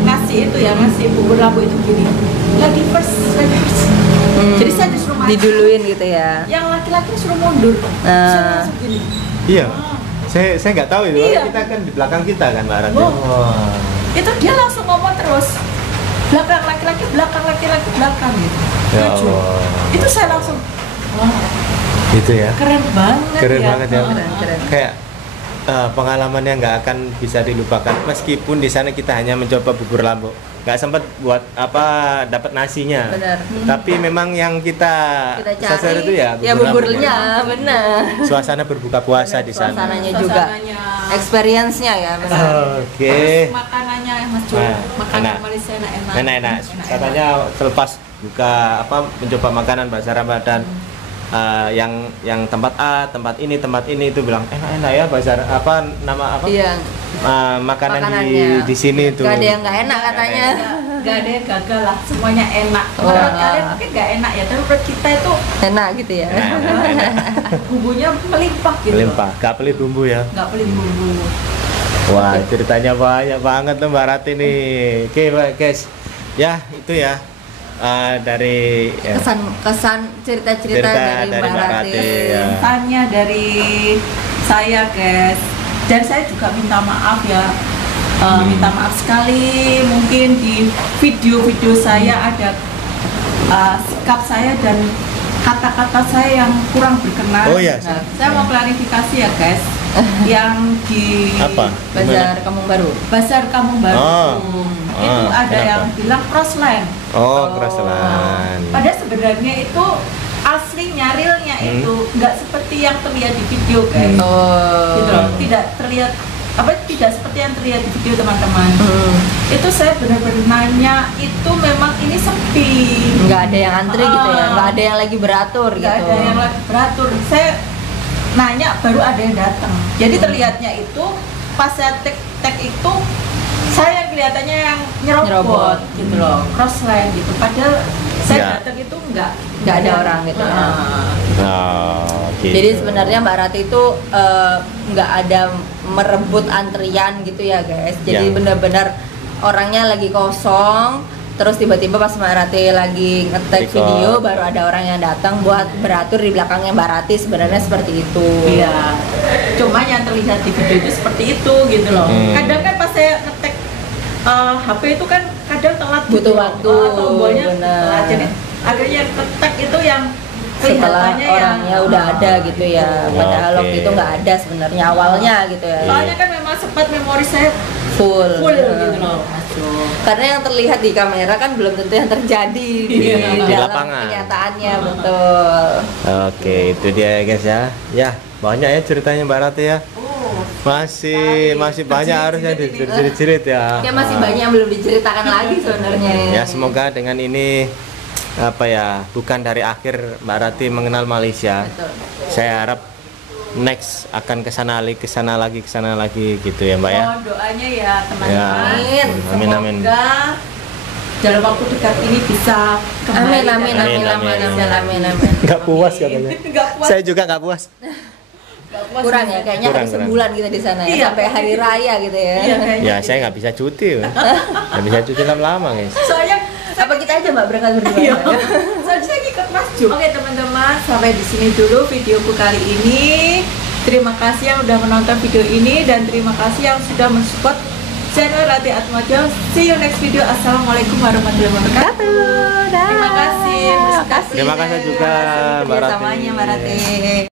ngasih itu ya, ngasih bubur labu itu gini, lagi first. Jadi saya disuruh maju, Diduluin gitu ya. yang laki-laki suruh mundur. Saya langsung gini. Iya. Saya nggak tahu itu. Iya. Kita kan di belakang kita kan Mbak Ratih. Oh. Wah. Itu dia langsung ngomong terus, belakang laki-laki belakang gitu. Ya Maju. Allah. Itu saya langsung, wah Gitu ya. keren banget Keren ya. banget ya. Keren. Kayak pengalaman yang nggak akan bisa dilupakan meskipun di sana kita hanya mencoba bubur Lombok, nggak sempat buat dapat nasinya. Benar. Tapi memang yang kita sasar cari itu ya buburnya, benar. suasana berbuka puasa di sana. Suasananya juga, Suasananya. experience-nya ya benar. Oke. Terus makanannya Mas Jo, Nah, makanan enak. Malaysia enak. Enak. Katanya selepas buka mencoba makanan bahasa Ramadan, yang tempat A, tempat ini itu bilang enak ya bahasa nama apa? Iya. Makanan Makanannya. di sini tuh. Gak ada yang nggak enak katanya. Gak ada yang gagal lah, semuanya enak. Wah. Menurut kalian mungkin gak enak ya, tapi menurut kita itu Enak gitu ya. Enak. bumbunya melimpah gitu. Melimpah, gak pelit bumbu ya. Gak pelit bumbu. Wah, ceritanya banyak banget tuh Mbak Ratih nih. Oke, guys. Ya, itu ya. Dari ya, Kesan cerita-cerita Cerita dari dari Mbak Mbak Ratih. Ratih, ya. Tanya dari saya guys, dan saya juga minta maaf ya. Minta maaf sekali, mungkin di video-video saya ada sikap saya dan kata-kata saya yang kurang berkenan. Oh, iya. Nah, saya mau klarifikasi ya guys, yang di apa? Bazar Kampung Baru. Bazar Kampung Baru Oh. itu ada Kenapa? yang bilang crossland. Oh, Crossland. Padahal sebenarnya itu aslinya, realnya itu nggak seperti yang terlihat di video guys. Gitu loh, tidak terlihat tidak seperti yang terlihat di video teman-teman. Itu saya benar-benar nanya, itu memang ini sepi, Nggak ada yang antri gitu ya, nggak ada yang lagi beratur nggak gitu. ada yang lagi beratur. Saya nanya baru ada yang datang. Jadi terlihatnya itu pas saya tek itu saya kelihatannya yang nyerobot gitu loh, crossline gitu. Padahal saya Ya. datang itu Nggak ada orang gitu ya. Oh, gitu. Jadi sebenarnya Mbak Ratih itu nggak ada merebut antrian gitu ya guys. Jadi Ya. benar-benar orangnya lagi kosong, terus tiba-tiba pas Mbak Ratih lagi nge-tag Record. video baru ada orang yang datang buat beratur di belakangnya Mbak Ratih. Sebenarnya seperti itu. Iya. Cuma yang terlihat di video itu seperti itu gitu loh. Kadang kan pas saya ngetek HP itu kan kadang telat Butuh gitu loh. waktu, Tombolnya benar. telat. Jadi akhirnya ketek itu yang Setelah kelihatannya orangnya yang udah ada gitu ya. Padahal Oke. waktu itu nggak ada sebenarnya awalnya gitu ya. Soalnya kan memang sempat memori saya Full. gitu loh. Karena yang terlihat di kamera kan belum tentu yang terjadi di Iya. Di dalam lapangan. kenyataannya, betul. Oke, itu dia guys ya. Ya, banyak ya ceritanya Mbak Ratih ya. Masih banyak harusnya dijerit-jerit ya. Ya masih banyak yang belum diceritakan lagi sebenarnya. Ya, semoga dengan ini bukan dari akhir Mbak Ratih mengenal Malaysia. Betul. Saya harap next akan kesana lagi gitu ya Mbak ya. Mohon doanya ya teman-teman. Ya. Amin. Semoga dalam waktu dekat ini bisa kembali. Amin. Nggak puas katanya. Nggak puas. Saya juga nggak puas. Nggak puas. Kurang ya, kayaknya Kurang. harus sebulan kita di sana ya, Iya. sampai hari raya gitu ya. Iya, kayaknya Ya, gitu. saya nggak bisa cuti. Nggak bisa cuti lama-lama guys. Soalnya Apa kita aja Mbak berangkat berdua? Iya. Soalnya saya ikut Mas Jo. Oke teman-teman, sampai di sini dulu videoku kali ini. Terima kasih yang udah menonton video ini dan terima kasih yang sudah mensupport channel Ratih Atmaja. See you next video. Assalamualaikum warahmatullahi wabarakatuh. Terima kasih. Terima kasih juga Mbak Ratih. Kerjasamanya Mbak Ratih.